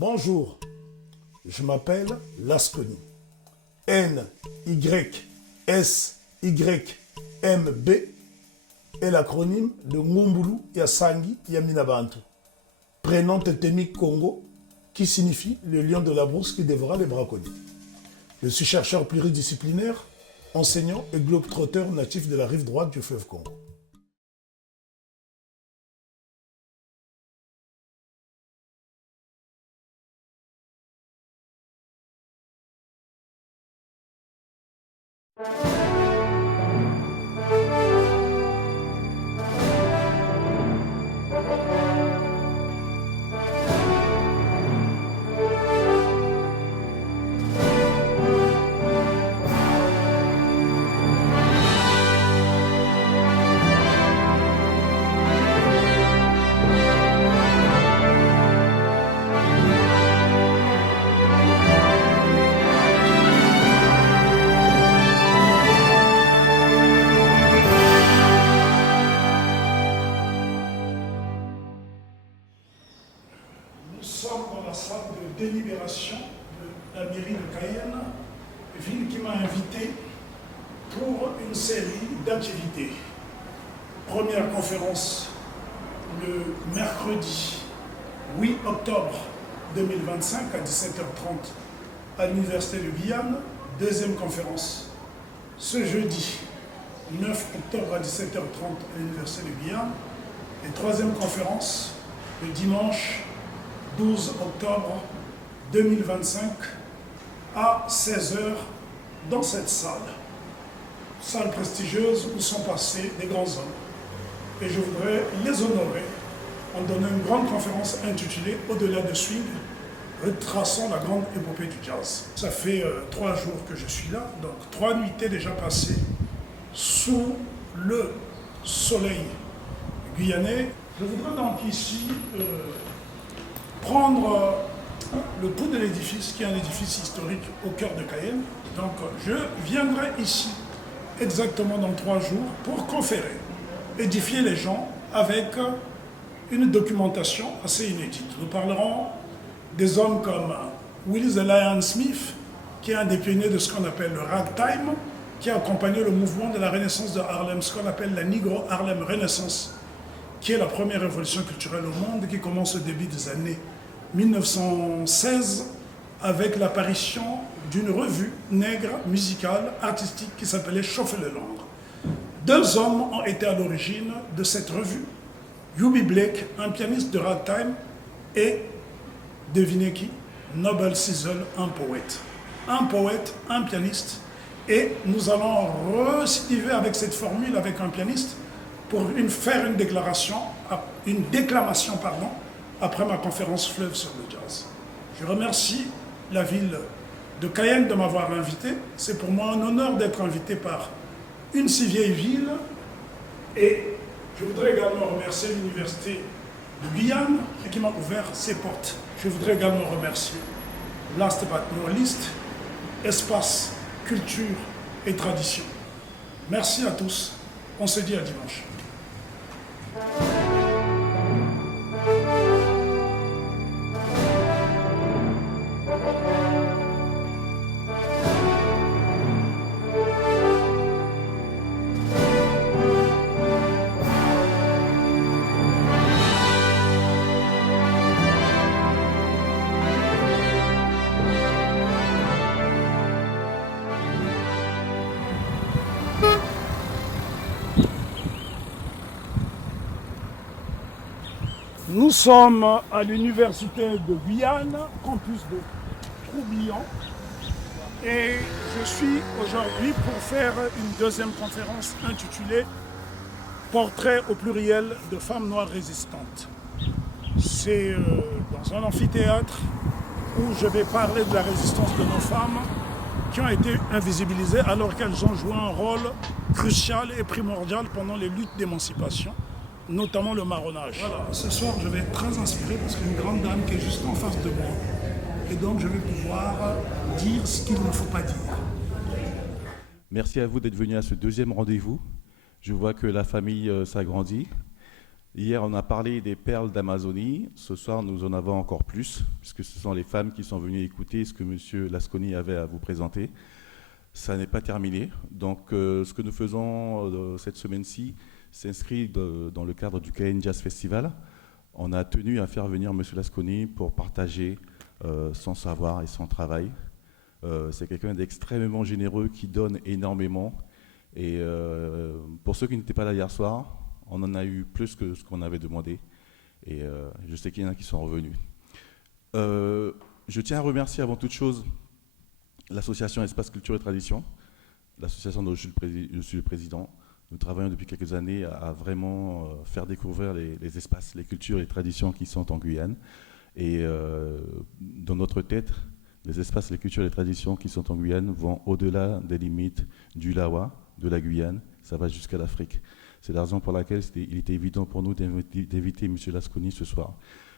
Bonjour, je m'appelle Lasconi. NYSYMB est l'acronyme de Ngumbulu Yasangi Yaminabantu, prénom totémique Congo qui signifie le lion de la brousse qui dévora les braconniers. Je suis chercheur pluridisciplinaire, enseignant et globe-trotteur natif de la rive droite du fleuve Congo. Nous sommes dans la salle de délibération de la mairie de Cayenne, ville qui m'a invité pour une série d'activités. Première conférence le mercredi 8 octobre 2025 à 17h30 à l'Université de Guyane. Deuxième conférence ce jeudi 9 octobre à 17h30 à l'Université de Guyane. Et troisième conférence le dimanche 12 octobre 2025 à 16h dans cette salle. Salle prestigieuse où sont passés des grands hommes. Et je voudrais les honorer en donnant une grande conférence intitulée « Au-delà de swing, retraçant la grande épopée du jazz ». Ça fait 3 jours que je suis là, donc 3 nuitées déjà passées sous le soleil guyanais. Je voudrais donc ici prendre le pouls de l'édifice, qui est un édifice historique au cœur de Cayenne. Donc je viendrai ici exactement dans 3 jours pour conférer, édifier les gens avec une documentation assez inédite. Nous parlerons des hommes comme Willis the Lion Smith, qui est un des pionniers de ce qu'on appelle le ragtime, qui a accompagné le mouvement de la Renaissance de Harlem, ce qu'on appelle la Negro Harlem Renaissance, qui est la première révolution culturelle au monde, qui commence au début des années 1916 avec l'apparition d'une revue nègre musicale, artistique, qui s'appelait Chauffer le Londres. 2 hommes ont été à l'origine de cette revue. Eubie Blake, un pianiste de ragtime, et, devinez qui? Noble Sissle, un poète. Un poète, un pianiste. Et nous allons récidiver avec cette formule, avec un pianiste, pour faire une déclamation, après ma conférence Fleuve sur le jazz. Je remercie la ville de Cayenne de m'avoir invité. C'est pour moi un honneur d'être invité par une si vieille ville. Et je voudrais également remercier l'Université de Guyane qui m'a ouvert ses portes. Je voudrais également remercier, last but not least, Espace, Culture et Tradition. Merci à tous. On se dit à dimanche. Nous sommes à l'Université de Guyane, campus de Troubillon, et je suis aujourd'hui pour faire une deuxième conférence intitulée « Portrait au pluriel de femmes noires résistantes ». C'est dans un amphithéâtre où je vais parler de la résistance de nos femmes qui ont été invisibilisées alors qu'elles ont joué un rôle crucial et primordial pendant les luttes d'émancipation, notamment le marronnage. Voilà, ce soir je vais être très inspiré parce qu'il y a une grande dame qui est juste en face de moi. Et donc je vais pouvoir dire ce qu'il ne faut pas dire. Merci à vous d'être venu à ce deuxième rendez-vous. Je vois que la famille s'agrandit. Hier, on a parlé des perles d'Amazonie. Ce soir, nous en avons encore plus, puisque ce sont les femmes qui sont venues écouter ce que M. Lasconi avait à vous présenter. Ça n'est pas terminé. Donc, ce que nous faisons cette semaine-ci s'inscrit dans le cadre du Cayenne Jazz Festival. On a tenu à faire venir M. Lasconi pour partager son savoir et son travail. C'est quelqu'un d'extrêmement généreux qui donne énormément. Et pour ceux qui n'étaient pas là hier soir, on en a eu plus que ce qu'on avait demandé. Et je sais qu'il y en a qui sont revenus. Je tiens à remercier avant toute chose l'association Espace Culture et Tradition, l'association dont je suis le président. Nous travaillons depuis quelques années à vraiment faire découvrir les espaces, les cultures et les traditions qui sont en Guyane. Et dans notre tête, les espaces, les cultures et les traditions qui sont en Guyane vont au-delà des limites du Lawa, de la Guyane, ça va jusqu'à l'Afrique. C'est la raison pour laquelle il était évident pour nous d'inviter M. Lasconi ce soir.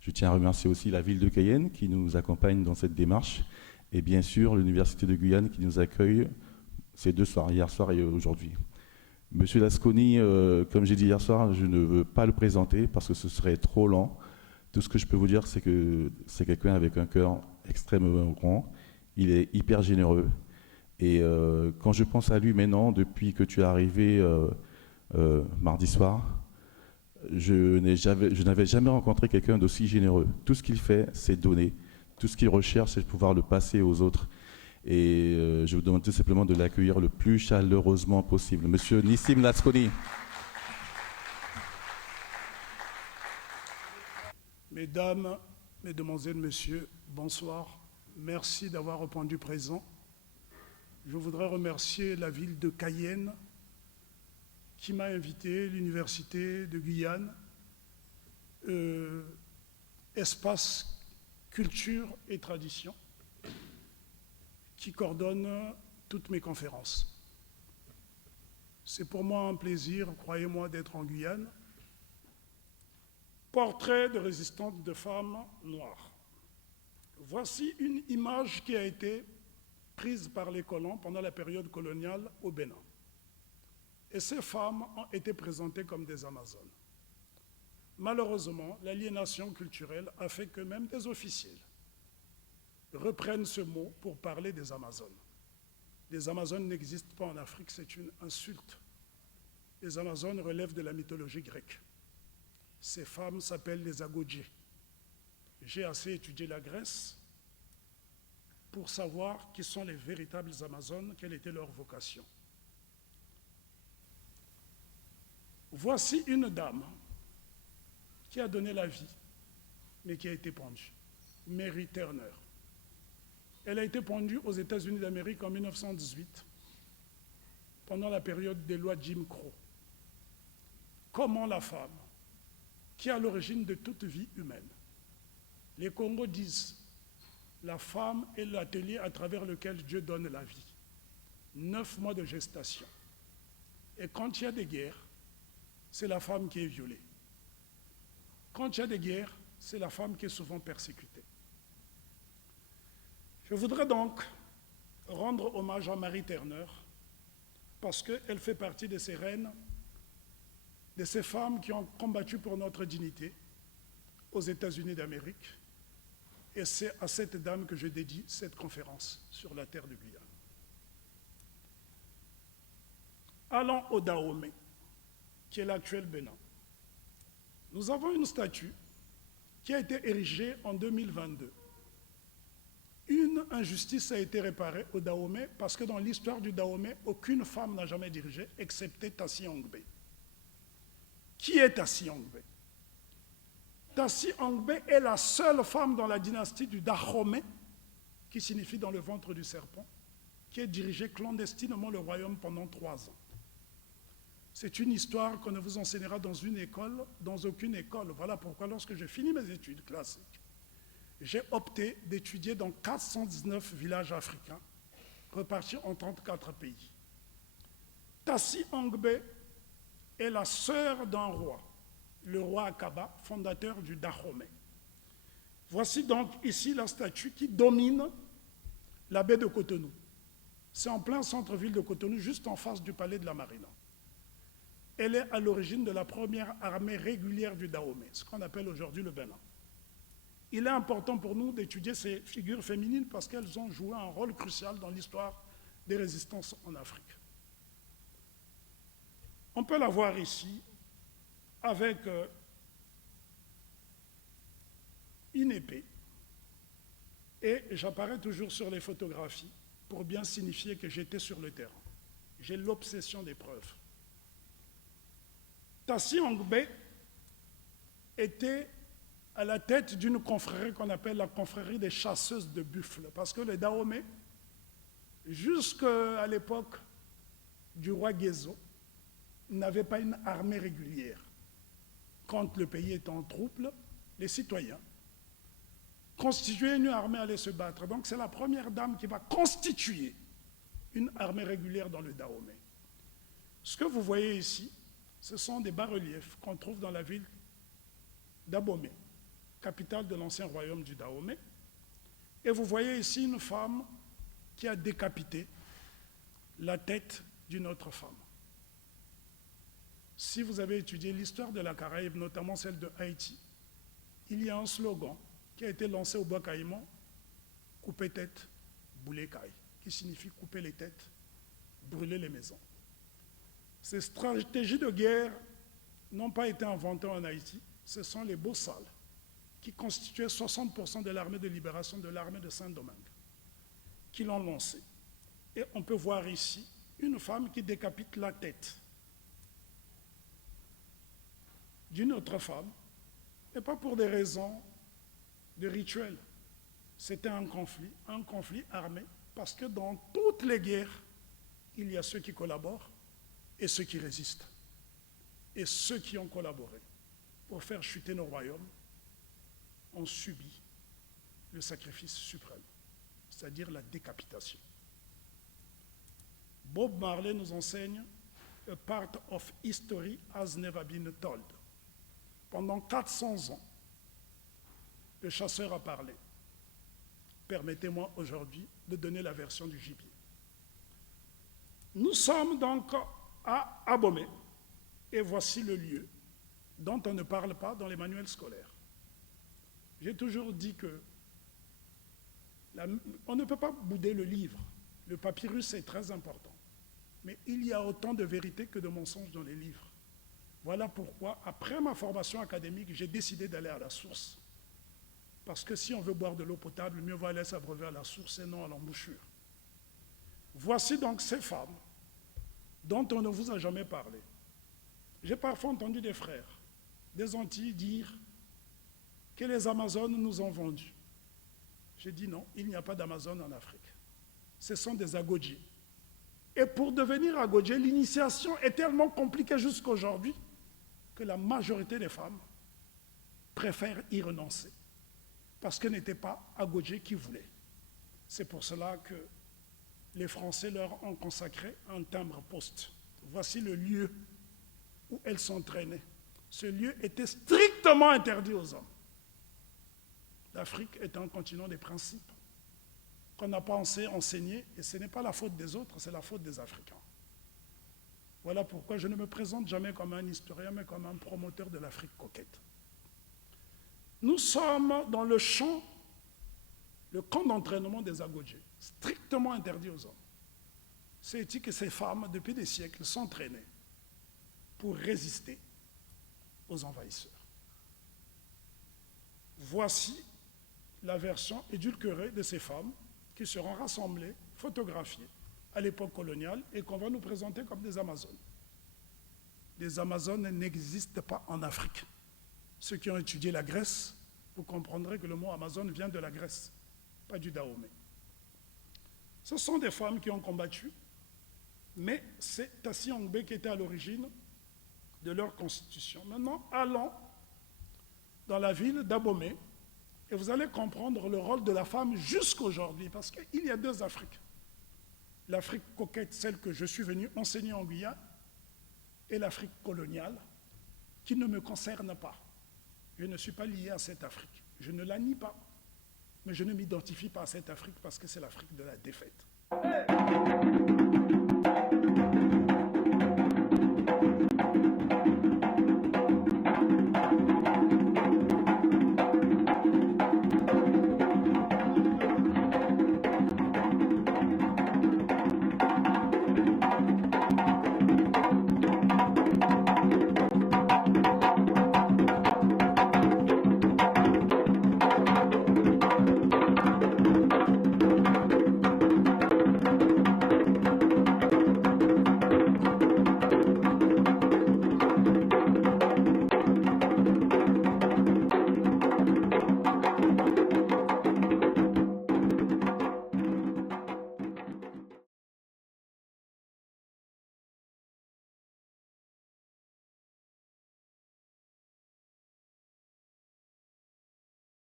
Je tiens à remercier aussi la ville de Cayenne qui nous accompagne dans cette démarche et bien sûr l'Université de Guyane qui nous accueille ces 2 soirs, hier soir et aujourd'hui. M. Lasconi, comme j'ai dit hier soir, je ne veux pas le présenter parce que ce serait trop lent. Tout ce que je peux vous dire, c'est que c'est quelqu'un avec un cœur extrêmement grand. Il est hyper généreux. Et quand je pense à lui maintenant, depuis que tu es arrivé mardi soir, je n'avais jamais rencontré quelqu'un d'aussi généreux. Tout ce qu'il fait, c'est donner. Tout ce qu'il recherche, c'est de pouvoir le passer aux autres. Et je vous demande tout simplement de l'accueillir le plus chaleureusement possible. Monsieur Nissim Lasconi. Mesdames, Mesdemoiselles, Messieurs, bonsoir. Merci d'avoir répondu présent. Je voudrais remercier la ville de Cayenne qui m'a invité, l'Université de Guyane, Espace Culture et Tradition, qui coordonne toutes mes conférences. C'est pour moi un plaisir, croyez-moi, d'être en Guyane. Portrait de résistante de femmes noires. Voici une image qui a été prise par les colons pendant la période coloniale au Bénin. Et ces femmes ont été présentées comme des Amazones. Malheureusement, l'aliénation culturelle a fait que même des officiels reprennent ce mot pour parler des Amazones. Les Amazones n'existent pas en Afrique, c'est une insulte. Les Amazones relèvent de la mythologie grecque. Ces femmes s'appellent les Agodjés. J'ai assez étudié la Grèce pour savoir qui sont les véritables Amazones, quelle était leur vocation. Voici une dame qui a donné la vie, mais qui a été pendue, Mary Turner. Elle a été pendue aux États-Unis d'Amérique en 1918, pendant la période des lois Jim Crow. Comment la femme, qui est à l'origine de toute vie humaine, les Congos disent la femme est l'atelier à travers lequel Dieu donne la vie. 9 mois de gestation. Et quand il y a des guerres, c'est la femme qui est violée. Quand il y a des guerres, c'est la femme qui est souvent persécutée. Je voudrais donc rendre hommage à Mary Turner parce qu'elle fait partie de ces reines, de ces femmes qui ont combattu pour notre dignité aux États-Unis d'Amérique. Et c'est à cette dame que je dédie cette conférence sur la terre de Guyane. Allons au Dahomey, qui est l'actuel Bénin. Nous avons une statue qui a été érigée en 2022. Une injustice a été réparée au Dahomey parce que dans l'histoire du Dahomey, aucune femme n'a jamais dirigé, excepté Tassi Angbe. Qui est Tassi Angbe? Tassi Angbe est la seule femme dans la dynastie du Dahomey, qui signifie dans le ventre du serpent, qui a dirigé clandestinement le royaume pendant 3 ans. C'est une histoire qu'on ne vous enseignera dans une école, dans aucune école. Voilà pourquoi lorsque j'ai fini mes études classiques, j'ai opté d'étudier dans 419 villages africains, repartis en 34 pays. Tassi Angbe est la sœur d'un roi, le roi Akaba, fondateur du Dahomey. Voici donc ici la statue qui domine la baie de Cotonou. C'est en plein centre-ville de Cotonou, juste en face du palais de la Marina. elle est à l'origine de la première armée régulière du Dahomey, ce qu'on appelle aujourd'hui le Bénin. Il est important pour nous d'étudier ces figures féminines parce qu'elles ont joué un rôle crucial dans l'histoire des résistances en Afrique. On peut la voir ici avec une épée et j'apparais toujours sur les photographies pour bien signifier que j'étais sur le terrain. J'ai l'obsession des preuves. Tassi Ongbe était à la tête d'une confrérie qu'on appelle la confrérie des chasseuses de buffles, parce que les Dahomey, jusqu'à l'époque du roi Guézo, n'avaient pas une armée régulière. Quand le pays était en trouble, les citoyens constituaient une armée, allaient se battre. Donc c'est la première dame qui va constituer une armée régulière dans le Dahomey. Ce que vous voyez ici, ce sont des bas-reliefs qu'on trouve dans la ville d'Abomey, capitale de l'ancien royaume du Dahomey. Et vous voyez ici une femme qui a décapité la tête d'une autre femme. Si vous avez étudié l'histoire de la Caraïbe, notamment celle de Haïti, il y a un slogan qui a été lancé au Bois-Caïman, « Couper tête, bouler caille », qui signifie couper les têtes, brûler les maisons. Ces stratégies de guerre n'ont pas été inventées en Haïti, ce sont les Bossales, qui constituaient 60% de l'armée de libération de l'armée de Saint-Domingue, qui l'ont lancé. Et on peut voir ici une femme qui décapite la tête d'une autre femme, et pas pour des raisons de rituel. C'était un conflit armé, parce que dans toutes les guerres, il y a ceux qui collaborent et ceux qui résistent. Et ceux qui ont collaboré pour faire chuter nos royaumes ont subi le sacrifice suprême, c'est-à-dire la décapitation. Bob Marley nous enseigne « A part of history has never been told ». Pendant 400 ans, le chasseur a parlé. Permettez-moi aujourd'hui de donner la version du gibier. Nous sommes donc à Abomey, et voici le lieu dont on ne parle pas dans les manuels scolaires. J'ai toujours dit que on ne peut pas bouder le livre. Le papyrus est très important. Mais il y a autant de vérité que de mensonges dans les livres. Voilà pourquoi, après ma formation académique, j'ai décidé d'aller à la source. Parce que si on veut boire de l'eau potable, mieux vaut aller s'abreuver à la source et non à l'embouchure. Voici donc ces femmes dont on ne vous a jamais parlé. J'ai parfois entendu des frères des Antilles dire que les Amazones nous ont vendus. J'ai dit non, il n'y a pas d'Amazones en Afrique. Ce sont des Agodji. Et pour devenir Agodji, l'initiation est tellement compliquée jusqu'à aujourd'hui que la majorité des femmes préfèrent y renoncer parce que ce n'était pas Agodji qui voulait. C'est pour cela que les Français leur ont consacré un timbre-poste. Voici le lieu où elles s'entraînaient. Ce lieu était strictement interdit aux hommes. L'Afrique est un continent des principes qu'on n'a pas enseigné, et ce n'est pas la faute des autres, c'est la faute des Africains. Voilà pourquoi je ne me présente jamais comme un historien, mais comme un promoteur de l'Afrique coquette. Nous sommes dans le camp d'entraînement des Agodji, strictement interdit aux hommes. C'est dit que ces femmes, depuis des siècles, s'entraînaient pour résister aux envahisseurs. Voici la version édulcorée de ces femmes qui seront rassemblées, photographiées à l'époque coloniale et qu'on va nous présenter comme des Amazones. Les Amazones n'existent pas en Afrique. Ceux qui ont étudié la Grèce, vous comprendrez que le mot Amazone vient de la Grèce, pas du Dahomey. Ce sont des femmes qui ont combattu, mais c'est Tassi Ongbe qui était à l'origine de leur constitution. Maintenant, allons dans la ville d'Abomey, et vous allez comprendre le rôle de la femme jusqu'à aujourd'hui, parce qu'il y a deux Afriques. L'Afrique coquette, celle que je suis venu enseigner en Guyane, et l'Afrique coloniale, qui ne me concerne pas. Je ne suis pas lié à cette Afrique. Je ne la nie pas, mais je ne m'identifie pas à cette Afrique parce que c'est l'Afrique de la défaite. Hey!